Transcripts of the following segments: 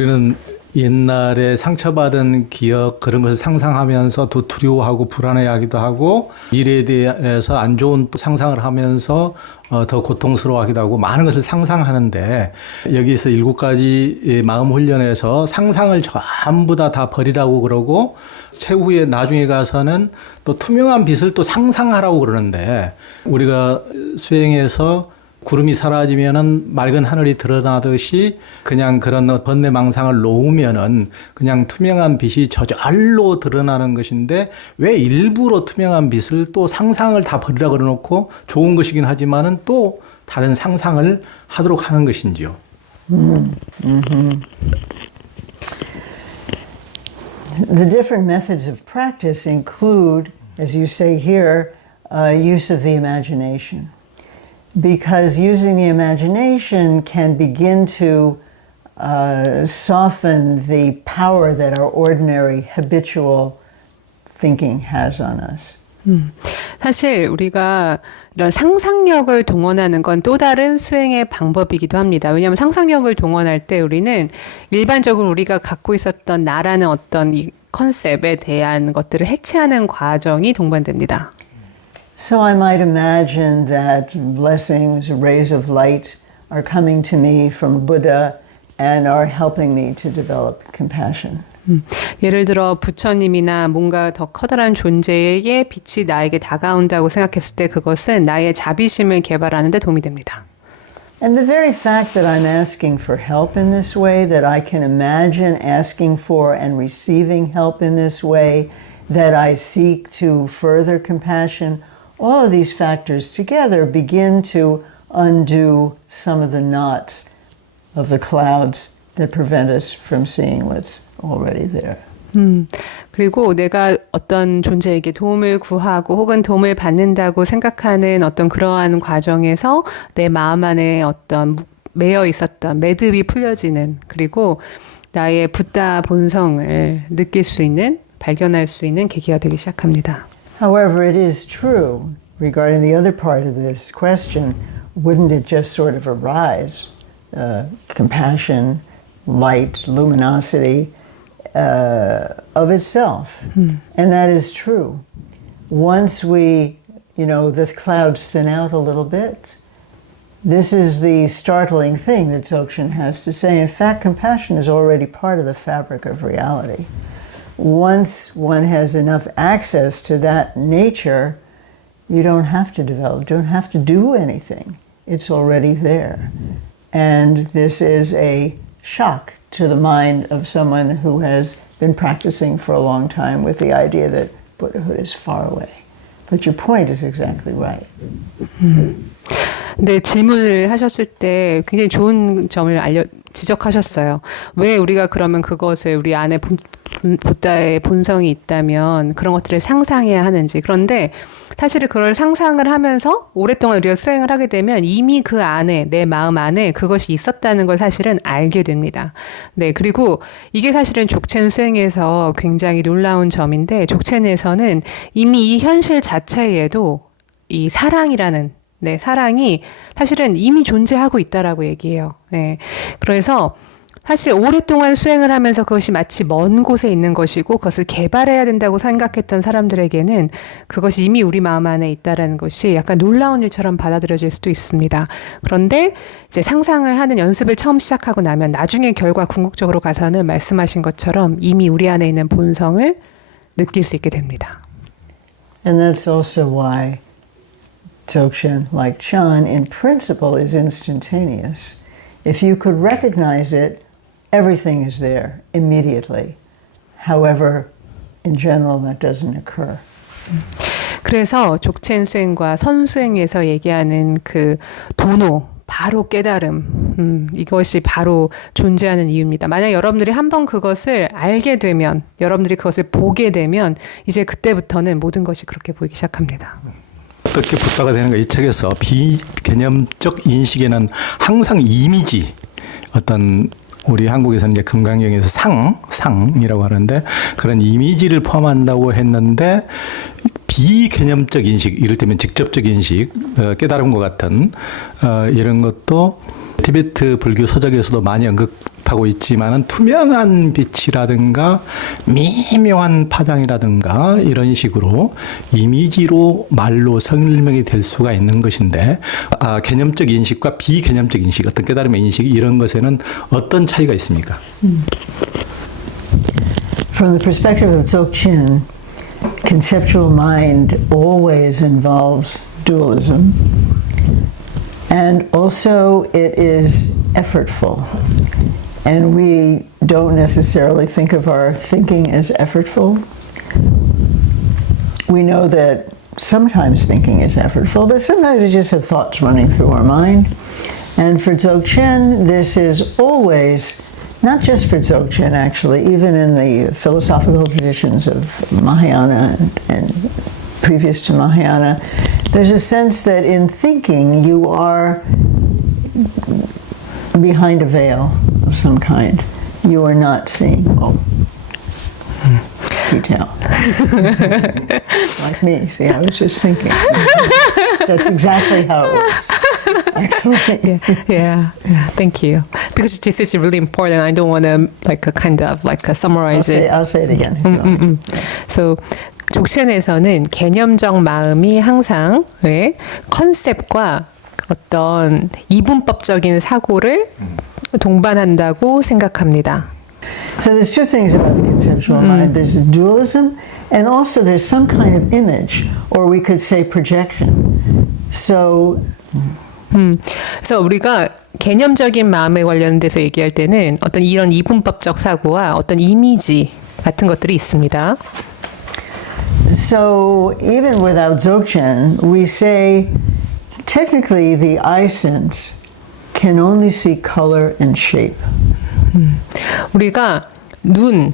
우리는 옛날에 상처받은 기억 그런 것을 상상하면서 더 두려워하고 불안해하기도 하고 미래에 대해서 안 좋은 또 상상을 하면서 더 고통스러워하기도 하고 많은 것을 상상하는데 여기서 7가지 마음 훈련에서 상상을 전부 다 버리라고 그러고 최후에 나중에 가서는 또 투명한 빛을 또 상상하라고 그러는데 우리가 수행해서 구름이 사라지면은 맑은 하늘이 드러나듯이 그냥 그런 번뇌망상을 놓으면은 그냥 투명한 빛이 저절로 드러나는 것인데 왜 일부러 투명한 빛을 또 상상을 다 버리라 그러놓고 좋은 것이긴 하지만은 또 다른 상상을 하도록 하는 것인지요? The different methods of practice include, as you say here, use of the imagination. Because using the imagination can begin to soften the power that our ordinary habitual thinking has on us. 사실 우리가 이런 상상력을 동원하는 건 또 다른 수행의 방법이기도 합니다. 왜냐하면 상상력을 동원할 때 우리는 일반적으로 우리가 갖고 있었던 나라는 어떤 이 컨셉에 대한 것들을 해체하는 과정이 동반됩니다. So I might imagine that blessings, rays of light are coming to me from Buddha and are helping me to develop compassion. 예를 들어 부처님이나 뭔가 더 커다란 존재의 빛이 나에게 다가온다고 생각했을 때 그것은 나의 자비심을 개발하는 데 도움이 됩니다. And the very fact that I'm asking for help in this way, that I can imagine asking for and receiving help in this way, that I seek to further compassion, all of these factors together begin to undo some of the knots of the clouds that prevent us from seeing what's already there. 그리고 내가 어떤 존재에게 도움을 구하고 혹은 도움을 받는다고 생각하는 어떤 그러한 과정에서 내 마음 안에 어떤 매여 있었던 매듭이 풀려지는 그리고 나의 붓다 본성을 느낄 수 있는 발견할 수 있는 계기가 되기 시작합니다. However, it is true, regarding the other part of this question, wouldn't it just sort of arise? Compassion, light, luminosity of itself. And that is true. Once we, the clouds thin out a little bit, this is the startling thing that Dzogchen has to say. In fact, compassion is already part of the fabric of reality. Once one has enough access to that nature, you don't have to develop, don't have to do anything. It's already there. And this is a shock to the mind of someone who has been practicing for a long time with the idea that Buddhahood is far away. But your point is exactly right. 네, 질문을 하셨을 때 굉장히 좋은 점을 지적하셨어요. 왜 우리가 그러면 그것을 우리 안에 붓다의 본성이 있다면 그런 것들을 상상해야 하는지. 그런데 사실 그걸 상상을 하면서 오랫동안 우리가 수행을 하게 되면 이미 그 안에 내 마음 안에 그것이 있었다는 걸 사실은 알게 됩니다. 네, 그리고 이게 사실은 족첸 수행에서 굉장히 놀라운 점인데 족첸에서는 이미 이 현실 자체에도 이 사랑이라는 사랑이 사실은 이미 존재하고 있다라고 얘기해요. 네. 그래서 사실 오랫동안 수행을 하면서 그것이 마치 먼 곳에 있는 것이고 그것을 개발해야 된다고 생각했던 사람들에게는 그것이 이미 우리 마음 안에 있다라는 것이 약간 놀라운 일처럼 받아들여질 수도 있습니다. 그런데 이제 상상을 하는 연습을 처음 시작하고 나면 나중에 결과 궁극적으로 가서는 말씀하신 것처럼 이미 우리 안에 있는 본성을 느낄 수 있게 됩니다. And that's also why Dzogchen, like Chan, in principle is instantaneous. If you could recognize it, everything is there immediately. However, in general, that doesn't occur. 그래서 족첸 수행과 선 수행에서 얘기하는 그 도노, 바로 깨달음, 이것이 바로 존재하는 이유입니다. 만약 여러분들이 한번 그것을 알게 되면, 여러분들이 그것을 보게 되면 이제 그때부터는 모든 것이 그렇게 보이기 시작합니다. 어떻게 붓다가 되는가 이 책에서 비개념적 인식에는 항상 이미지 어떤 우리 한국에서는 이제 금강경에서 상이라고 하는데 그런 이미지를 포함한다고 했는데 비개념적 인식, 이를테면 직접적 인식, 깨달음과 같은 이런 것도 티베트 불교 서적에서도 많이 언급하고 있지만은 투명한 빛이라든가 미묘한 파장이라든가 이런 식으로 이미지로 말로 설명이 될 수가 있는 것인데 개념적 인식과 비개념적 인식, 어떤 깨달음의 인식 이런 것에는 어떤 차이가 있습니까? From the perspective of Dzogchen, conceptual mind always involves dualism, and also it is effortful. And we don't necessarily think of our thinking as effortful. We know that sometimes thinking is effortful, but sometimes we just have thoughts running through our mind. And for Dzogchen, this is always, not just for Dzogchen actually, even in the philosophical traditions of Mahayana and previous to Mahayana, there's a sense that in thinking you are behind a veil of some kind. You are not seeing detail. Like me, see, I was just thinking. That's exactly how it works. Actually. Yeah, thank you. Because this is really important. I don't want to summarize it. I'll say it again. If you want. So 족첸에서는 개념적 마음이 항상 컨셉과 어떤 이분법적인 사고를 동반한다고 생각합니다. So there's two things about the conceptual mind. There's the dualism, and also there's some kind of image, or we could say projection. So 그래서 우리가 개념적인 마음에 관련돼서 얘기할 때는 어떤 이런 이분법적 사고와 어떤 이미지 같은 것들이 있습니다. So even without Dzogchen, we say technically the eye sense can only see color and shape. 우리가 눈,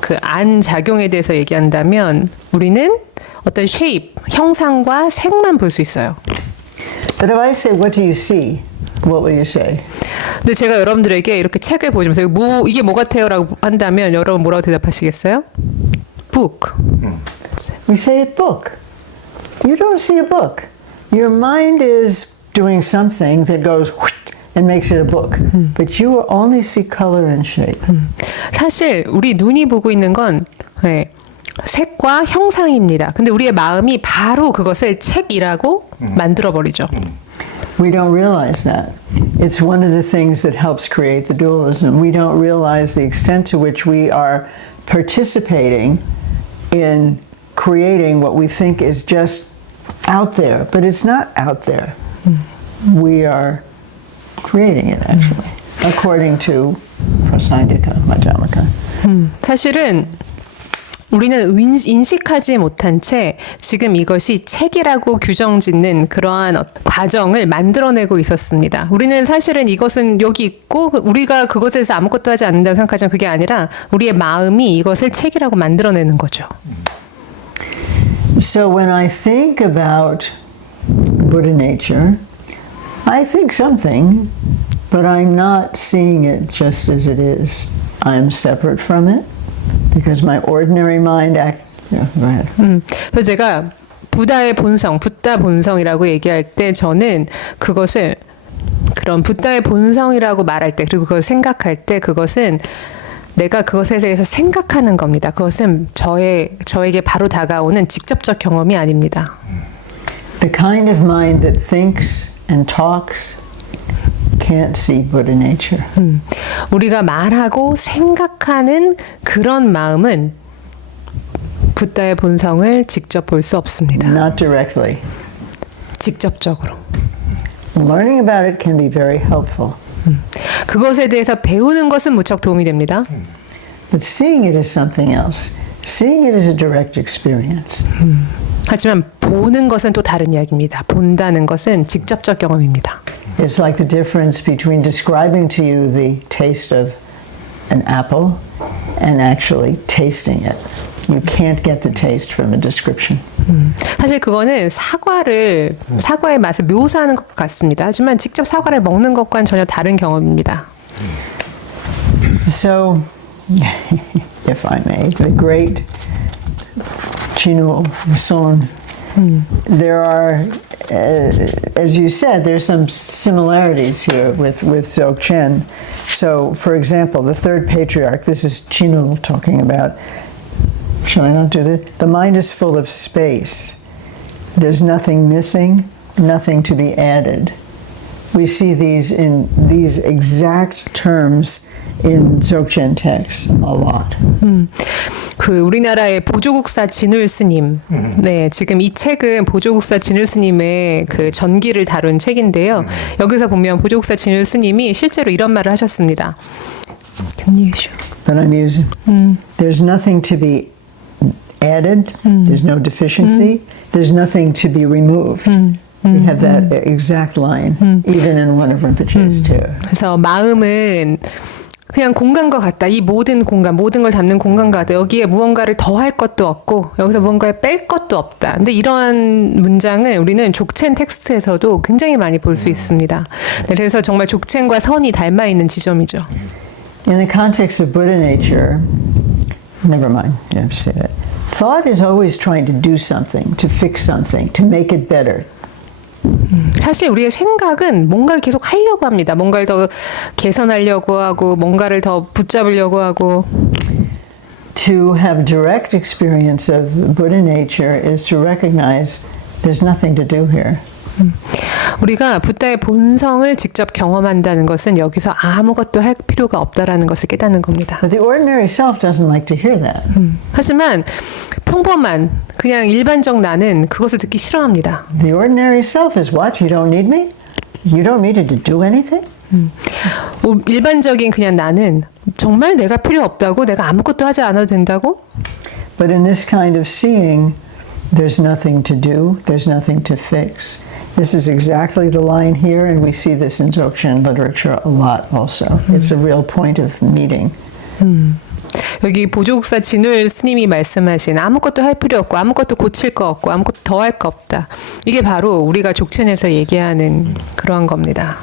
그 안 작용에 대해서 얘기한다면 우리는 어떤 쉐입, 형상과 색만 볼 수 있어요. But if I say, what do you see? What will you say? 근데 제가 여러분들에게 이렇게 책을 보여주면서 이게 뭐 같아요? 라고 한다면 여러분 뭐라고 대답하시겠어요? Book. We say it book. You don't see a book. Your mind is doing something that goes and makes it a book. But you will only see color and shape. 사실 우리 눈이 보고 있는 건 색과 형상입니다. 근데 우리의 마음이 바로 그것을 책이라고 만들어버리죠. We don't realize that. It's one of the things that helps create the dualism. We don't realize the extent to which we are participating in creating what we think is just out there, but it's not out there. We are creating it actually, according to Prasangika Madhyamaka. 사실은 우리는 인식하지 못한 채 지금 이것이 책이라고 규정짓는 그러한 과정을 만들어내고 있었습니다. 우리는 사실은 이것은 여기 있고 우리가 그것에서 아무것도 하지 않는다고 생각하지만 그게 아니라 우리의 마음이 이것을 책이라고 만들어내는 거죠. So when I think about Buddha nature, I think something, but I'm not seeing it just as it is. I'm separate from it because my ordinary mind go ahead. 그래서 제가 부다의 본성, 붓다 본성이라고 얘기할 때 저는 그것을 그런 붓다의 본성이라고 말할 때 그리고 그걸 생각할 때 그것은 내가 그것에 대해서 생각하는 겁니다. 그것은 저에게 바로 다가오는 직접적 경험이 아닙니다. The kind of mind that thinks and talks can't see Buddha nature. 우리가 말하고 생각하는 그런 마음은 붓다의 본성을 직접 볼 수 없습니다. Not directly. 직접적으로. Learning about it can be very helpful. 그것에 대해서 배우는 것은 무척 도움이 됩니다. But seeing it is something else. Seeing it is a direct experience. 하지만 보는 것은 또 다른 이야기입니다. 본다는 것은 직접적 경험입니다. It's like the difference between describing to you the taste of an apple and actually tasting it. You can't get the taste from a description. 사실 그거는 사과의 맛을 묘사하는 것 같습니다. 하지만 직접 사과를 먹는 것과는 전혀 다른 경험입니다. So, if I may, the great Chinul, Son. There are, as you said, there's some similarities here with Dzogchen. So, for example, the third patriarch, this is Chinul talking about, shall I not do this? The mind is full of space. There's nothing missing, nothing to be added. We see these in these exact terms in Dzogchen texts a lot. 그 우리나라의 보조국사 진울 스님, 네 지금 이 책은 보조국사 진울 스님의 그 전기를 다룬 책인데요. 여기서 보면 보조국사 진울 스님이 실제로 이런 말을 하셨습니다. Can you show? But I'm using. There's nothing to be added. There's no deficiency. There's nothing to be removed. We have that exact line, even in one of Rinpoche's too. 그래서 마음은 그냥 공간과 같다. 이 모든 공간, 모든 걸 담는 공간과 같다. 여기에 무언가를 더할 것도 없고 여기서 무언가를 뺄 것도 없다. 근데 이러한 문장을 우리는 족첸 텍스트에서도 굉장히 많이 볼 수 있습니다. 네, 그래서 정말 족첸과 선이 닮아 있는 지점이죠. In the context of Buddha nature, never mind, you have to say that. Thought is always trying to do something, to fix something, to make it better. 사실 우리의 생각은 뭔가를 계속 하려고 합니다. 뭔가를 더 개선하려고 하고 뭔가를 더 붙잡으려고 하고. To have direct experience of Buddha nature is to recognize there's nothing to do here. 우리가 부다의 본성을 직접 경험한다는 것은 여기서 아무것도 할 필요가 없다라는 것을 깨닫는 겁니다. But the ordinary self doesn't like to hear that. 하지만 평범한 그냥 일반적 나는 그것을 듣기 싫어합니다. The ordinary self is what? You don't need me? You don't need it to do anything? 일반적인 그냥 나는 정말 내가 필요 없다고 내가 아무것도 하지 않아도 된다고? But in this kind of seeing, there's nothing to do, there's nothing to fix. This is exactly the line here, and we see this in Dzogchen literature a lot also. It's a real point of meeting. 여기 보조국사 진울 스님이 말씀하신 아무것도 할 필요 없고 아무것도 고칠 거 없고 아무것도 더 할 거 없다. 이게 바로 우리가 족첸에서 얘기하는 그러한 겁니다.